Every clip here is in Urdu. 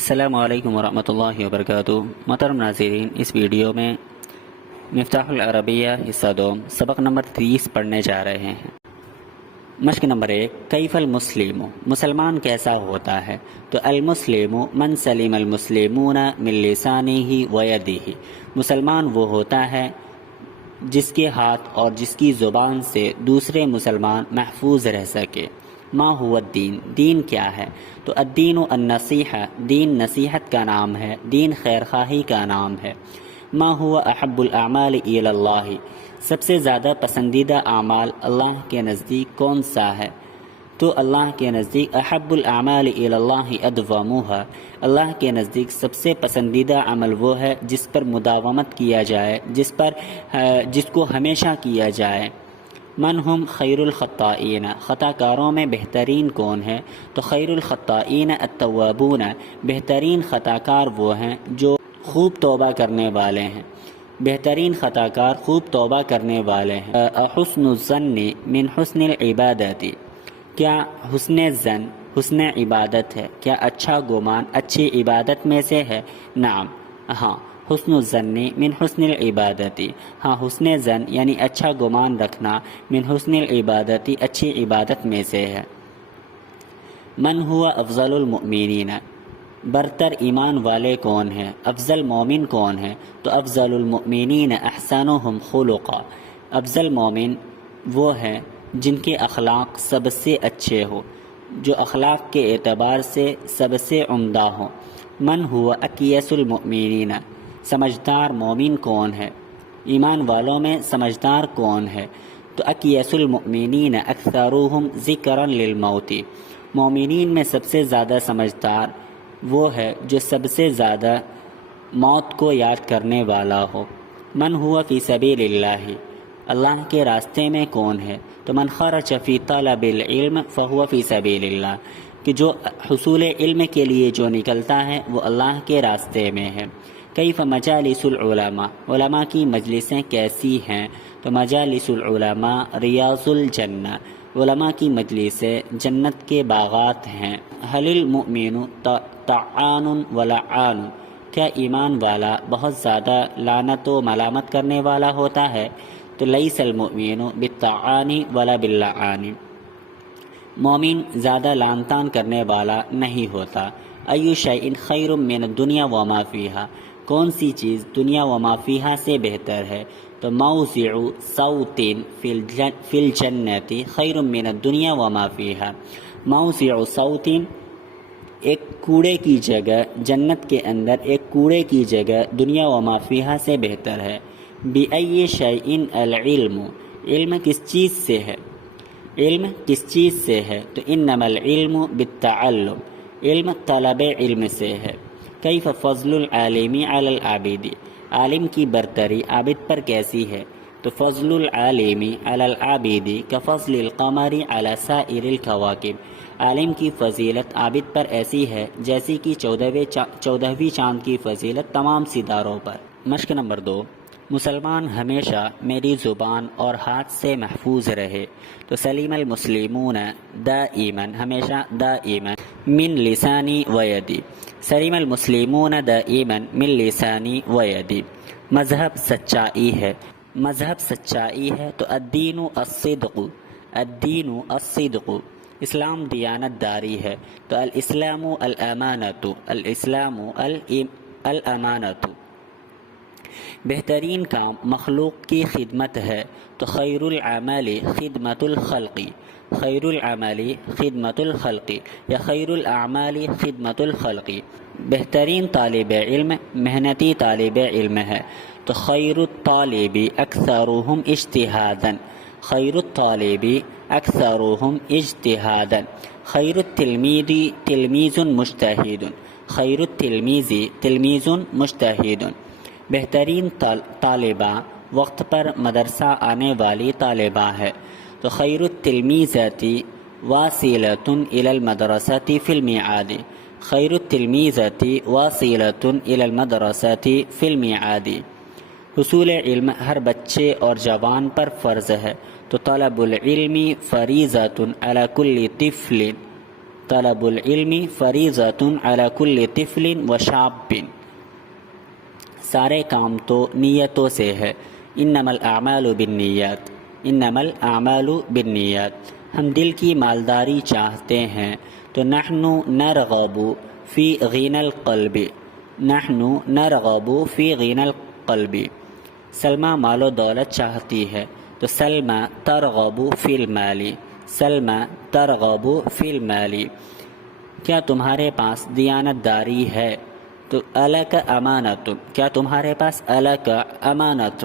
السلام علیکم ورحمۃ اللہ وبرکاتہ۔ محترم ناظرین، اس ویڈیو میں مفتاح العربیہ حصہ 2 سبق نمبر 30 پڑھنے جا رہے ہیں۔ مشق نمبر 1، کیف المسلم، مسلمان کیسا ہوتا ہے؟ تو المسلم من سلم المسلمون من لسانہ و یدہ، مسلمان وہ ہوتا ہے جس کے ہاتھ اور جس کی زبان سے دوسرے مسلمان محفوظ رہ سکے۔ ما هو الدین، دین کیا ہے؟ تو الدین النصیحہ، دین نصیحت کا نام ہے، دین خیرخواہی کا نام ہے۔ ما هو احب الاعمال الی اللہ، سب سے زیادہ پسندیدہ اعمال اللہ کے نزدیک کون سا ہے؟ تو اللہ کے نزدیک احب الاعمال الی اللہ ادومھا، اللہ کے نزدیک سب سے پسندیدہ عمل وہ ہے جس پر مداومت کیا جائے، جس کو ہمیشہ کیا جائے۔ من ہم خیر الخطائین، خطا کاروں میں بہترین کون ہے؟ تو خیر الخطائین التوابون، بہترین خطا کار وہ ہیں جو خوب توبہ کرنے والے ہیں، بہترین خطا کار خوب توبہ کرنے والے ہیں۔ حسن الظن من حسن العبادت، کیا حسن ظن حسن عبادت ہے؟ کیا اچھا گمان اچھی عبادت میں سے ہے؟ نعم، ہاں، حسن الظن من حسن العبادت، ہاں، حسن ظن یعنی اچھا گمان رکھنا من حسن العبادت اچھی عبادت میں سے ہے۔ من ہوا افضل المؤمنین، برتر ایمان والے کون ہیں؟ افضل مومن کون ہے؟ تو افضل المؤمنین احسنهم خلقا، افضل مومن وہ ہیں جن کے اخلاق سب سے اچھے ہو، جو اخلاق کے اعتبار سے سب سے عمدہ ہو۔ من ہوا اکیس المؤمنین، سمجھدار مومن کون ہے؟ ایمان والوں میں سمجھدار کون ہے؟ تو اکیس المؤمنین اکثرهم ذکرا للموت، مومنین میں سب سے زیادہ سمجھدار وہ ہے جو سب سے زیادہ موت کو یاد کرنے والا ہو۔ من ہوا فی سبیل اللہ، اللہ کے راستے میں کون ہے؟ تو من خرج فی طلب العلم فہو فی سبیل اللہ، کہ جو حصول علم کے لیے جو نکلتا ہے وہ اللہ کے راستے میں ہے۔ کیف مجالس العلماء، علماء کی مجلسیں کیسی ہیں؟ تو مجالس العلماء ریاض الجنہ، علماء کی مجلسیں جنت کے باغات ہیں۔ حل المؤمن طعان ولعان، کیا ایمان والا بہت زیادہ لعنت و ملامت کرنے والا ہوتا ہے؟ تو لیس المؤمن بالطعان ولا باللعان، مومن زیادہ لعن طعن کرنے والا نہیں ہوتا۔ ای شیء خیر من الدنیا وما فیہا، کون سی چیز دنیا وما فیہا سے بہتر ہے؟ تو موضع صوت فی الجنت خیر من الدنیا وما فیہا، موضع صوت ایک کوڑے کی جگہ، جنت کے اندر ایک کوڑے کی جگہ دنیا وما فیہا سے بہتر ہے۔ بأی شیء العلم، علم کس چیز سے ہے؟ علم کس چیز سے ہے؟ تو انما العلم بالتعلم، علم طلب علم سے ہے۔ کیف فضل العالم علی العابد، عالم کی برتری عابد پر کیسی ہے؟ تو فضل العالم علی العابد کفضل القمر علی سائر الکواکب، عالم کی فضیلت عابد پر ایسی ہے جیسی کہ 14ویں چاند کی فضیلت تمام ستاروں پر۔ مشق نمبر 2، مسلمان ہمیشہ میری زبان اور ہاتھ سے محفوظ رہے۔ تو سلیم المسلمون دائما، ہمیشہ دائما، من لسانی و یدی، سلیم المسلمون دائما من لسانی و یدی۔ مذہب سچائی ہے، مذہب سچائی ہے تو الدین الصدق، الدین الصدق، اسلام دیانت داری ہے تو الاسلام الامانۃ، الاسلام الامانۃ۔ بہترین کام مخلوق کی خدمت ہے تو خیر العمل خدمت الخلق، خیر العمل خدمت الخلق یا خیر الاعمال خدمت الخلق۔ بہترین طالب علم محنتی طالب علم ہے تو خیر الطالب اکثرهم اجتہادا، خیر الطالب اکثرهم اجتہادا۔ خیر التلمیذ تلمیذ مجتہد، خیر التلمیذ تلمیذ مجتہد۔ بہترین طالبہ وقت پر مدرسہ آنے والی طالبہ ہے تو خیر التلمیذات واصلۃ الی المدرسۃ فی المیعاد، خیر التلمیذات واصلۃ الی المدرسۃ فی المیعاد۔ حصول علم ہر بچے اور جوان پر فرض ہے تو طلب العلم فریضۃ علی کل طفل، طلب العلم فریضۃ علی کل طفل و شاب، سارے کام تو نیتوں سے ہے، انما الاعمال بالنیات، انما الاعمال بالنیات، ہم دل کی مالداری چاہتے ہیں تو نحن نرغب فی غنى القلب، نحن نرغب فی غنى القلب، سلمہ مال و دولت چاہتی ہے تو سلمہ ترغب فی المال، سلمہ ترغب فی المال، کیا تمہارے پاس دیانت داری ہے تو الک امانت، کیا تمہارے پاس الک امانت،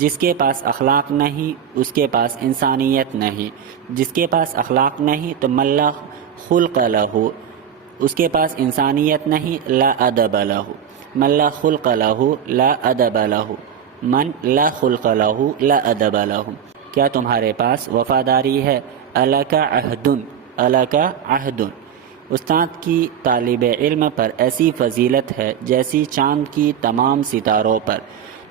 جس کے پاس اخلاق نہیں اس کے پاس انسانیت نہیں، جس کے پاس اخلاق نہیں تو من لا خلق لہ، اس کے پاس انسانیت نہیں، لا ادب لہ، من لا خلق لہ لا ادب لہ، من لا خلق لہ لا ادب لہ، کیا تمہارے پاس وفاداری ہے، الک عہد، الک عہد، استاد کی طالب علم پر ایسی فضیلت ہے جیسی چاند کی تمام ستاروں پر،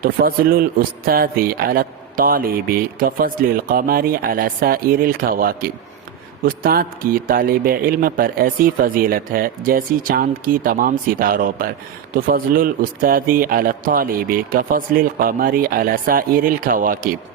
تو فضل الاستاذ علی الطالب کفضل القمر علی سائر الکواکب، استاد کی طالب علم پر ایسی فضیلت ہے جیسی چاند کی تمام ستاروں پر، تو فضل الاستاذ علی الطالب کفضل القمر علی سائر الکواکب۔